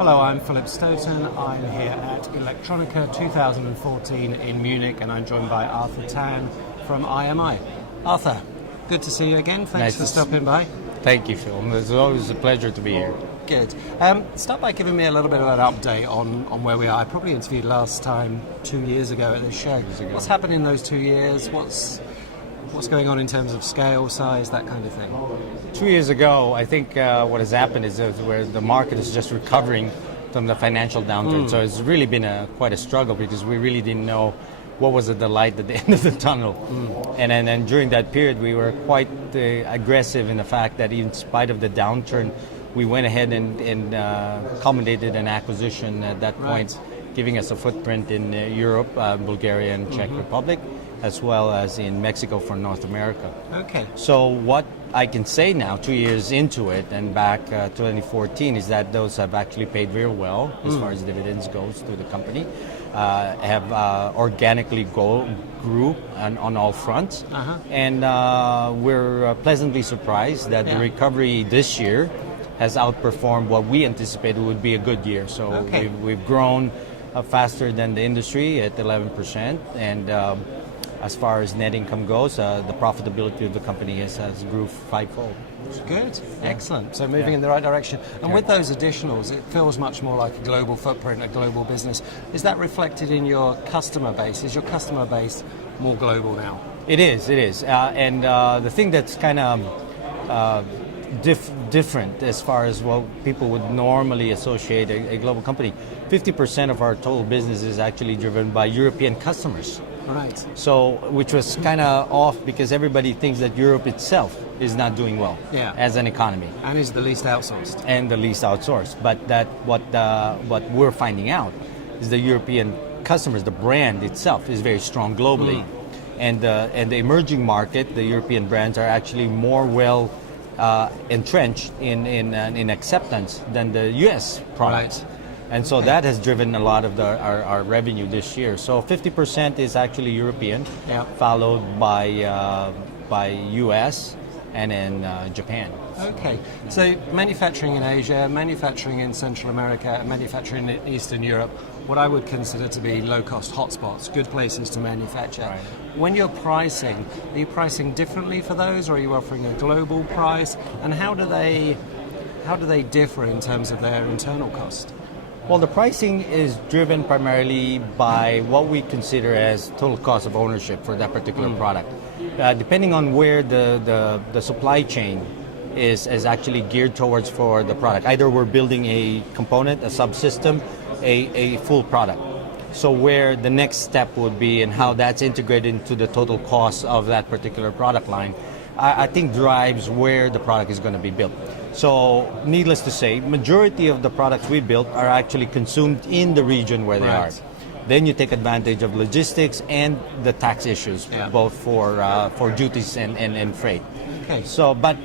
Hello, I'm Philip Stoughton. I'm here at Electronica 2014 in Munich, and I'm joined by Arthur Tan from IMI. Arthur, good to see you again. Thanks for stopping by. Thank you, Phil. It's always a pleasure to be here. Good. Start by giving me a little bit of an update on where we are. I probably interviewed last time 2 years ago at this show. What's happened in those 2 years? What's going on in terms of scale, size, that kind of thing? 2 years ago, I think what has happened is where the market is just recovering from the financial downturn. So it's really been quite a struggle because we really didn't know what was the light at the end of the tunnel. And then during that period, we were quite aggressive in the fact that in spite of the downturn, we went ahead and accommodated an acquisition at that point, giving us a footprint in Europe, Bulgaria and Czech Republic, as well as in Mexico for North America. Okay. So what I can say now, 2 years into it and back 2014, is that those have actually paid very well as far as dividends goes to the company. Have organically grew on all fronts. And we're pleasantly surprised that the recovery this year has outperformed what we anticipated would be a good year. So we've grown faster than the industry at 11%. And as far as net income goes, the profitability of the company has grew fivefold. Good, excellent. So moving in the right direction. And with those additionals, it feels much more like a global footprint, a global business. Is that reflected in your customer base? Is your customer base more global now? It is. And the thing that's kind of different as far as what people would normally associate a global company, 50% of our total business is actually driven by European customers. Right. So, which was kind of off because everybody thinks that Europe itself is not doing well as an economy. And is the least outsourced. And the least outsourced. But what we're finding out is the European customers, the brand itself is very strong globally. And the emerging market, the European brands are actually more well entrenched in acceptance than the U.S. products. Right. And so that has driven a lot of our revenue this year. So 50% is actually European, followed by U.S. and then Japan. Okay, so manufacturing in Asia, manufacturing in Central America, and manufacturing in Eastern Europe, what I would consider to be low-cost hotspots, good places to manufacture. Right. When you're pricing, are you pricing differently for those, or are you offering a global price? And how do they differ in terms of their internal cost? Well, the pricing is driven primarily by what we consider as total cost of ownership for that particular product. Depending on where the supply chain is actually geared towards for the product. Either we're building a component, a subsystem, a full product. So where the next step would be and how that's integrated into the total cost of that particular product line, I think drives where the product is going to be built. So needless to say, majority of the products we built are actually consumed in the region where they are. Then you take advantage of logistics and the tax issues, both for duties and freight. Okay. So, but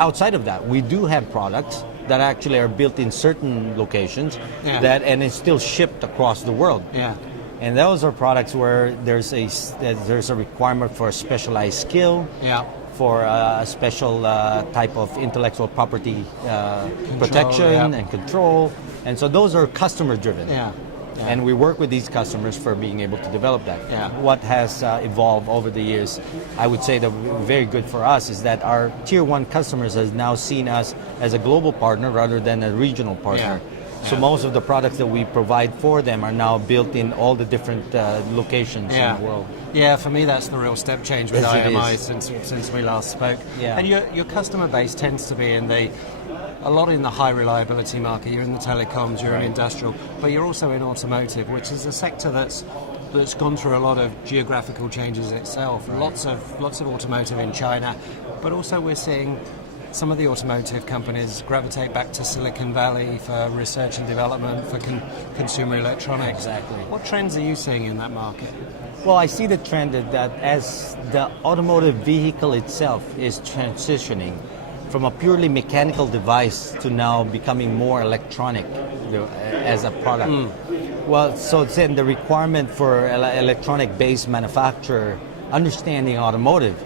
outside of that, we do have products that actually are built in certain locations and it's still shipped across the world. Yeah. And those are products where there's a requirement for a specialized skill. For a special type of intellectual property protection and control. And so those are customer driven. And we work with these customers for being able to develop that. What has evolved over the years, I would say that very good for us is that our tier one customers has now seen us as a global partner rather than a regional partner. So most of the products that we provide for them are now built in all the different locations in the world. Yeah, for me that's the real step change with IMI since we last spoke. And your customer base tends to be a lot in the high reliability market. You're in the telecoms, you're in industrial, but you're also in automotive, which is a sector that's gone through a lot of geographical changes itself. Lots of automotive in China, but also we're seeing some of the automotive companies gravitate back to Silicon Valley for research and development, for consumer electronics. Exactly. What trends are you seeing in that market? Well, I see the trend that as the automotive vehicle itself is transitioning from a purely mechanical device to now becoming more electronic as a product. Well, so then the requirement for electronic-based manufacturer understanding automotive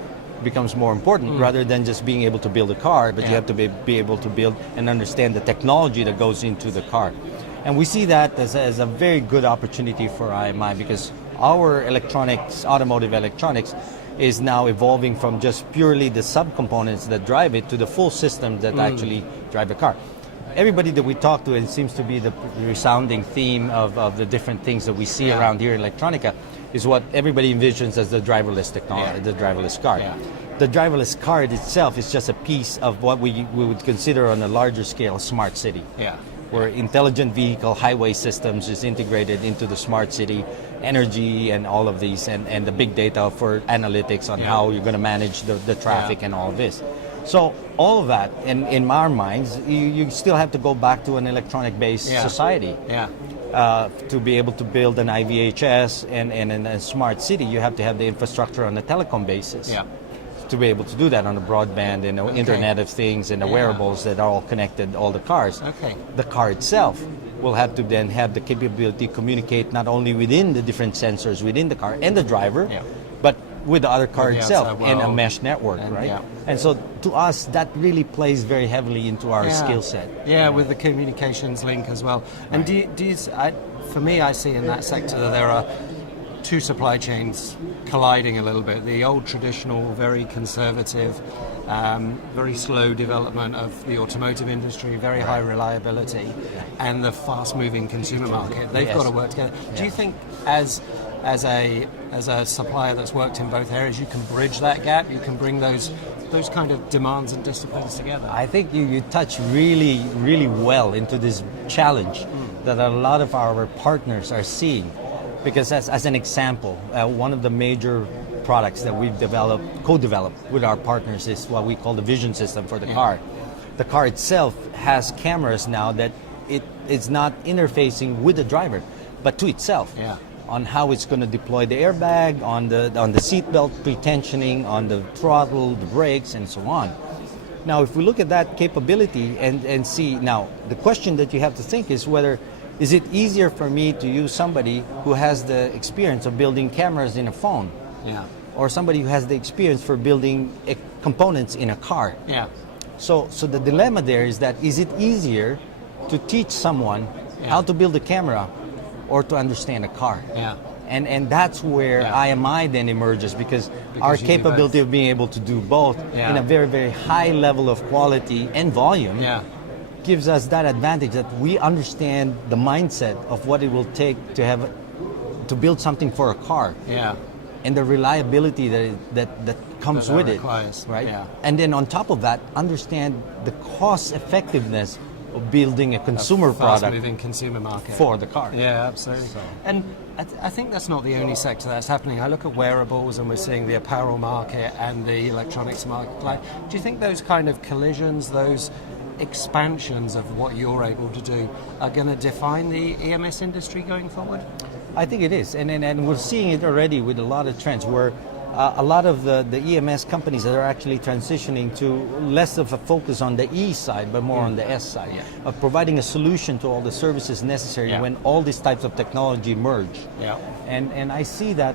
becomes more important rather than just being able to build a car, but you have to be able to build and understand the technology that goes into the car. And we see that as a very good opportunity for IMI, because our electronics, automotive electronics, is now evolving from just purely the subcomponents that drive it to the full systems that actually drive the car. Everybody that we talk to, and it seems to be the resounding theme of the different things that we see around here in electronica, is what everybody envisions as the driverless technology, the driverless car. Yeah. The driverless car itself is just a piece of what we would consider on a larger scale smart city. Yeah. Where intelligent vehicle highway systems is integrated into the smart city, energy and all of these, and the big data for analytics on how you're going to manage the traffic and all of this. So all of that, in our minds, you still have to go back to an electronic-based society. Yeah. To be able to build an IVHS and in a smart city, you have to have the infrastructure on a telecom basis. Yeah. To be able to do that on the broadband and the Internet of Things and the wearables that are all connected, all the cars. Okay. The car itself will have to then have the capability to communicate not only within the different sensors within the car and the driver, but with the other car itself and a mesh network, right? Yeah. And so to us, that really plays very heavily into our skill set. Yeah, with the communications link as well. And for me, I see in that sector that there are two supply chains colliding a little bit. The old traditional, very conservative, very slow development of the automotive industry, very high reliability, and the fast-moving consumer market. They've got to work together. Do you think as a supplier that's worked in both areas, you can bridge that gap? You can bring those kind of demands and disciplines together? I think you touch really, really well into this challenge that a lot of our partners are seeing. Because as an example, one of the major products that we've co-developed with our partners is what we call the vision system for the car. The car itself has cameras now that it's not interfacing with the driver, but to itself. Yeah. On how it's going to deploy the airbag, on the seatbelt pre-tensioning, on the throttle, the brakes, and so on. Now, if we look at that capability and see, now, the question that you have to think is whether, is it easier for me to use somebody who has the experience of building cameras in a phone? Yeah. Or somebody who has the experience for building components in a car? Yeah. So the dilemma there is that, is it easier to teach someone how to build a camera or to understand a car? Yeah. And that's where IMI then emerges, because our capability of being able to do both in a very, very high level of quality and volume gives us that advantage that we understand the mindset of what it will take to build something for a car. Yeah. And the reliability that comes with it, right? Yeah. And then on top of that, understand the cost effectiveness of building a consumer product, fast-moving consumer market for the car. Yeah, absolutely. So. And I think that's not the only sector that's happening. I look at wearables, and we're seeing the apparel market and the electronics market. Like, do you think those kind of collisions, those expansions of what you're able to do, are going to define the EMS industry going forward? I think it is, and we're seeing it already with a lot of trends where a lot of the EMS companies that are actually transitioning to less of a focus on the E side, but more on the S side, of providing a solution to all the services necessary when all these types of technology merge. Yeah. And I see that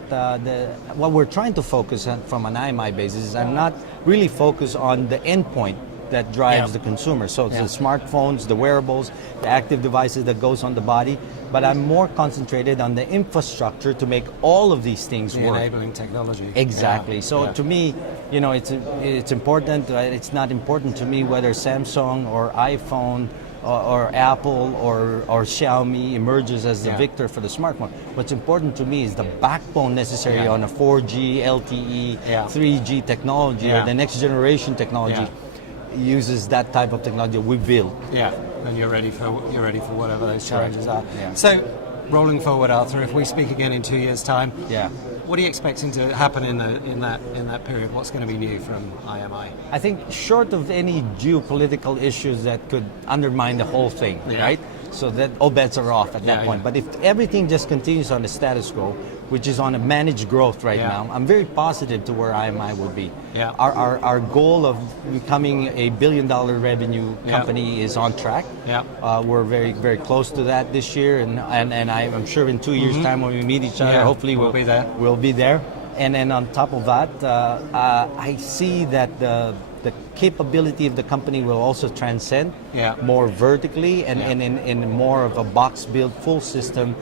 what we're trying to focus on from an IMI basis is I'm not really focused on the endpoint that drives the consumer. So it's the smartphones, the wearables, the active devices that goes on the body, but I'm more concentrated on the infrastructure to make all of these things work. Enabling technology. Exactly. Yeah. So to me, it's important. It's not important to me whether Samsung or iPhone or Apple or Xiaomi emerges as the victor for the smartphone. What's important to me is the backbone necessary on a 4G, LTE, 3G technology or the next generation technology. Uses that type of technology we build. Yeah, and you're ready for whatever those challenges are. Yeah. So, rolling forward, Arthur, if we speak again in 2 years' time, what are you expecting to happen in that period? What's going to be new from IMI? I think short of any geopolitical issues that could undermine the whole thing, right? So that all bets are off at that point. But if everything just continues on the status quo, which is on a managed growth right now, I'm very positive to where IMI will be. Yeah. Our goal of becoming a $1 billion revenue company is on track. Yeah. We're very, very close to that this year, and I'm sure in 2 years' time when we meet each other, hopefully we'll be there. We'll be there. And then on top of that, I see that the capability of the company will also transcend more vertically and in more of a box build full system,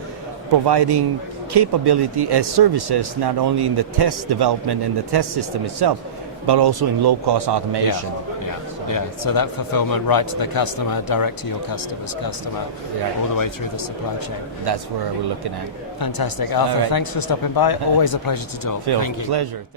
providing capability as services not only in the test development and the test system itself, but also in low-cost automation. So that fulfillment right to the customer, direct to your customer's customer, all the way through the supply chain. That's where we're looking at. Fantastic. Arthur, thanks for stopping by. Always a pleasure to talk. Phil, Thank you. Pleasure.